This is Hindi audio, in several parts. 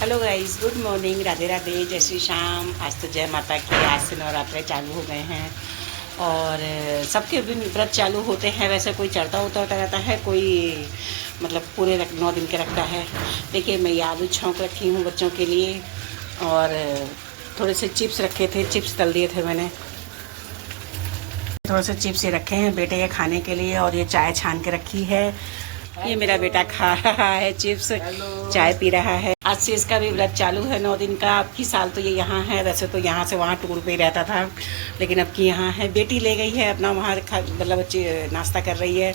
Hello guys, good morning, Radhe Radhe, जय श्री श्याम। आज तो जय माता की, आज से नवरात्रे चालू हो गए हैं और सबके भी व्रत चालू होते हैं। वैसे कोई चढ़ता उतरता रहता है, कोई मतलब पूरे 9 दिन के रखता है। देखिए, मैं ये आलू छौंक रखी हूँ बच्चों के लिए और थोड़े से चिप्स रखे थे, चिप्स तल दिए थे मैंने। थोड़े से चिप्स ये रखे हैं बेटे के खाने के लिए और ये चाय छान के रखी है। ये मेरा बेटा खा रहा है चिप्स, चाय पी रहा है। आज से इसका भी व्रत चालू है 9 दिन का। अब की साल तो ये यहाँ है, वैसे तो यहाँ से वहाँ टूर पे ही रहता था, लेकिन अब की यहाँ है। बेटी ले गई है अपना वहाँ मतलब बच्ची नाश्ता कर रही है।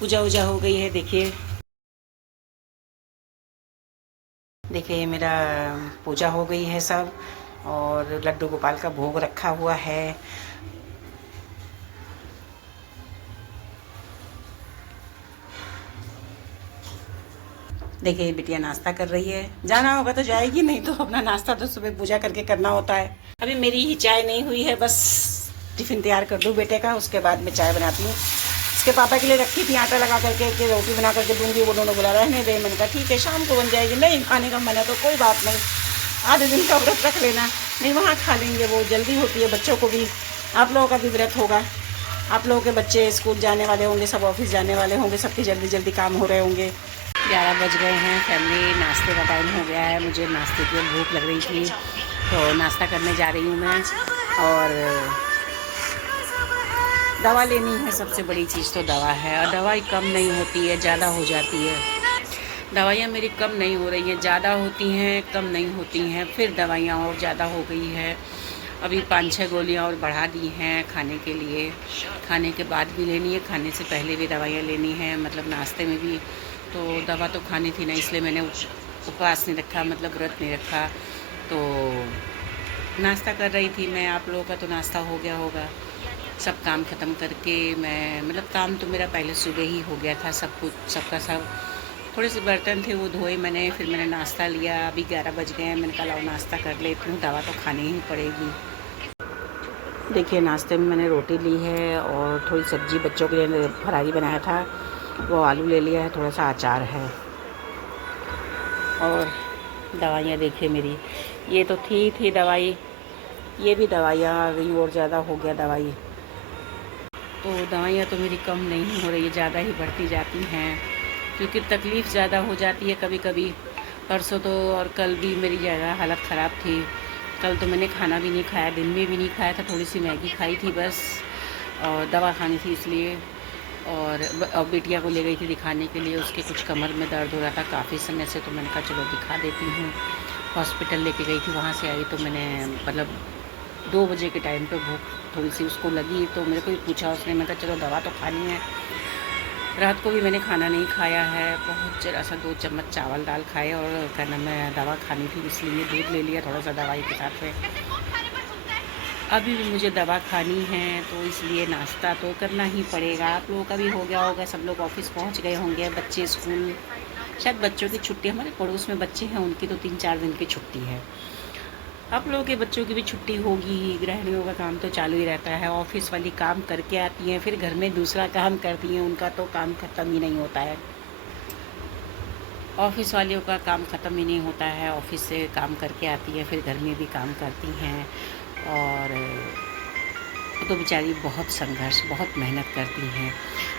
पूजा वूजा हो गई है। देखिए देखिए ये मेरा पूजा हो गई है सब, और लड्डू गोपाल का भोग रखा हुआ है। देखिए बिटिया नाश्ता कर रही है। जाना होगा तो जाएगी, नहीं तो अपना नाश्ता तो सुबह पूजा करके करना होता है। अभी मेरी ही चाय नहीं हुई है, बस टिफ़िन तैयार कर दूँ बेटे का, उसके बाद मैं चाय बनाती हूँ। उसके पापा के लिए रखी थी आटा लगा करके कि रोटी बना करके दूंगी। वो दोनों बोला रहने दे। मैंने कहा ठीक है, शाम को बन जाएगी। नहीं खाने का मन है तो कोई बात नहीं, आधे दिन का व्रत रख लेना, नहीं वहाँ खा लेंगे। वो जल्दी होती है बच्चों को भी। आप लोगों का भी व्रत होगा, आप लोगों के बच्चे स्कूल जाने वाले होंगे, सब ऑफिस जाने वाले होंगे, सबके जल्दी जल्दी काम हो रहे होंगे। 11 बज गए हैं फैमिली, नाश्ते का टाइम हो गया है। मुझे नाश्ते की भूख लग रही थी तो नाश्ता करने जा रही हूँ मैं। और दवा लेनी है, सबसे बड़ी चीज़ तो दवा है। और दवाई कम नहीं होती है, ज़्यादा हो जाती है। दवाइयाँ मेरी कम नहीं हो रही हैं, ज़्यादा होती हैं, कम नहीं होती हैं। फिर दवाइयाँ और ज़्यादा हो गई है। अभी 5-6 गोलियाँ और बढ़ा दी हैं खाने के लिए। खाने के बाद भी लेनी है, खाने से पहले भी दवाइयाँ लेनी है, मतलब नाश्ते में भी। तो दवा तो खानी थी ना, इसलिए मैंने उपवास नहीं रखा, मतलब व्रत नहीं रखा। तो नाश्ता कर रही थी मैं। आप लोगों का तो नाश्ता हो गया होगा। सब काम ख़त्म करके मैं, मतलब काम तो मेरा पहले सुबह ही हो गया था, सब कुछ सबका सब। थोड़े से बर्तन थे वो धोए मैंने, फिर मैंने नाश्ता लिया। अभी 11 बज गए हैं, मैंने कहा लाओ नाश्ता कर लेती हूँ, दवा तो खानी ही पड़ेगी। देखिए नाश्ते में मैंने रोटी ली है और थोड़ी सब्ज़ी बच्चों के लिए फरारी बनाया था, वो आलू ले लिया है, थोड़ा सा अचार है। और दवाइयाँ देखिए मेरी, ये तो थी दवाई, ये भी दवाइयाँ आ गई और ज़्यादा हो गया दवाई। तो दवाइयाँ तो मेरी कम नहीं हो रही है, ज़्यादा ही बढ़ती जाती हैं, क्योंकि तकलीफ़ ज़्यादा हो जाती है कभी कभी। परसों तो और कल भी मेरी ज़्यादा हालत ख़राब थी। कल तो मैंने खाना भी नहीं खाया, दिन में भी नहीं खाया था, थोड़ी सी मैगी खाई थी बस, और दवा खानी थी इसलिए। और बिटिया को ले गई थी दिखाने के लिए, उसके कुछ कमर में दर्द हो रहा था काफ़ी समय से, तो मैंने कहा चलो दिखा देती हूँ। हॉस्पिटल लेके गई थी, वहाँ से आई तो मैंने मतलब 2 बजे के टाइम पे भूख थोड़ी सी उसको लगी, तो मेरे को भी पूछा उसने। मैं कहा चलो दवा तो खानी है। रात को भी मैंने खाना नहीं खाया है, बहुत ज़रा सा 2 चम्मच चावल दाल खाए, और क्या नाम है, दवा खानी थी इसलिए दूध ले लिया थोड़ा सा दवाई के साथ में। अभी भी मुझे दवा खानी है, तो इसलिए नाश्ता तो करना ही पड़ेगा। आप लोगों का भी हो गया होगा, सब लोग ऑफिस पहुंच गए होंगे, बच्चे स्कूल, शायद बच्चों की छुट्टी, हमारे पड़ोस में बच्चे हैं उनकी तो 3-4 दिन की छुट्टी है। आप लोगों के बच्चों की भी छुट्टी होगी। गृहिणियों का काम तो चालू ही रहता है, ऑफिस वाली काम करके आती हैं, फिर घर में दूसरा काम करती हैं, उनका तो काम ख़त्म ही नहीं होता है। ऑफिस वालियों का काम ख़त्म ही नहीं होता है, ऑफिस से काम करके आती है, फिर घर में भी काम करती हैं। और तो बेचारी बहुत संघर्ष, बहुत मेहनत करती हैं।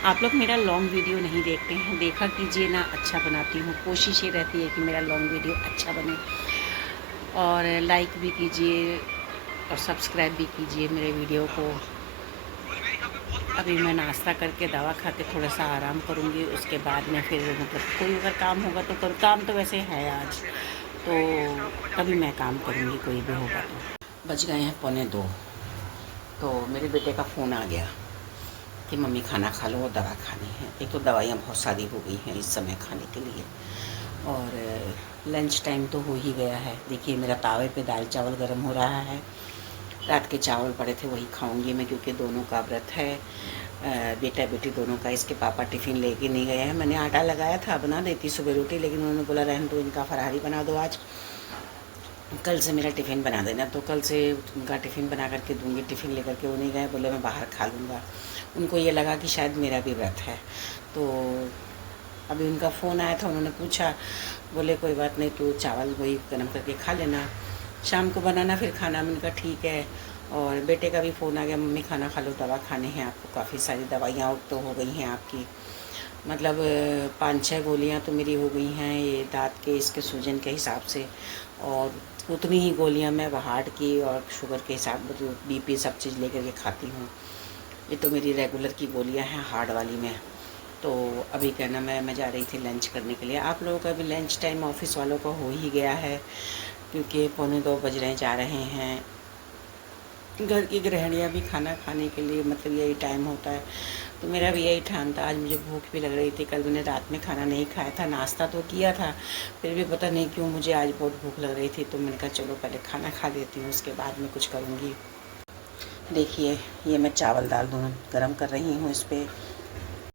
आप लोग मेरा लॉन्ग वीडियो नहीं देखते हैं, देखा कीजिए ना, अच्छा बनाती हूँ, कोशिश ये रहती है कि मेरा लॉन्ग वीडियो अच्छा बने। और लाइक भी कीजिए और सब्सक्राइब भी कीजिए मेरे वीडियो को। अभी मैं नाश्ता करके दवा खा के थोड़ा सा आराम करूँगी, उसके बाद में फिर मतलब कोई अगर काम होगा तो करूँ। काम तो वैसे है आज, तो तभी मैं काम करूँगी, कोई भी होगा तो। बज गए हैं 1:45, तो मेरे बेटे का फ़ोन आ गया कि मम्मी खाना खा लो और दवा खानी है। एक तो दवाइयाँ बहुत सारी हो गई हैं इस समय खाने के लिए, और लंच टाइम तो हो ही गया है। देखिए मेरा तावे पे दाल चावल गर्म हो रहा है। रात के चावल पड़े थे वही खाऊंगी मैं, क्योंकि दोनों का व्रत है, बेटा बेटी दोनों का। इसके पापा टिफ़िन लेके नहीं गए हैं। मैंने आटा लगाया था, बना देती सुबह रोटी, लेकिन उन्होंने बोला रहने दो, इनका फरारी बना दो आज, कल से मेरा टिफ़िन बना देना। तो कल से उनका टिफ़िन बना करके दूंगी। टिफ़िन लेकर के वो नहीं गए, बोले मैं बाहर खा लूँगा। उनको ये लगा कि शायद मेरा भी व्रत है, तो अभी उनका फ़ोन आया था, उन्होंने पूछा, बोले कोई बात नहीं, तू चावल वही गर्म करके खा लेना, शाम को बनाना फिर खाना। मैंने कहा ठीक है। और बेटे का भी फ़ोन आ गया, मम्मी खाना खा लो, दवा खाने हैं आपको, काफ़ी सारी दवाइयाँ आउट तो हो गई हैं आपकी, मतलब 5-6 गोलियाँ तो मेरी हो गई हैं ये दाँत के इसके सूजन के हिसाब से, और उतनी ही गोलियाँ मैं हार्ट की और शुगर के हिसाब से बीपी सब चीज़ लेकर के खाती हूँ। ये तो मेरी रेगुलर की गोलियाँ हैं हार्ड वाली में। तो अभी कहना मैं जा रही थी लंच करने के लिए। आप लोगों का भी लंच टाइम ऑफिस वालों का हो ही गया है, क्योंकि 1:45 बज रहे जा रहे हैं। घर की गृहिणियाँ भी खाना खाने के लिए मतलब यही टाइम होता है। तो मेरा भी यही ठान था, आज मुझे भूख भी लग रही थी। कल मैंने रात में खाना नहीं खाया था, नाश्ता तो किया था, फिर भी पता नहीं क्यों मुझे आज बहुत भूख लग रही थी। तो मैंने कहा चलो पहले खाना खा लेती हूँ, उसके बाद में कुछ करूँगी। देखिए ये मैं चावल दाल दोनों गरम कर रही हूँ इस पर,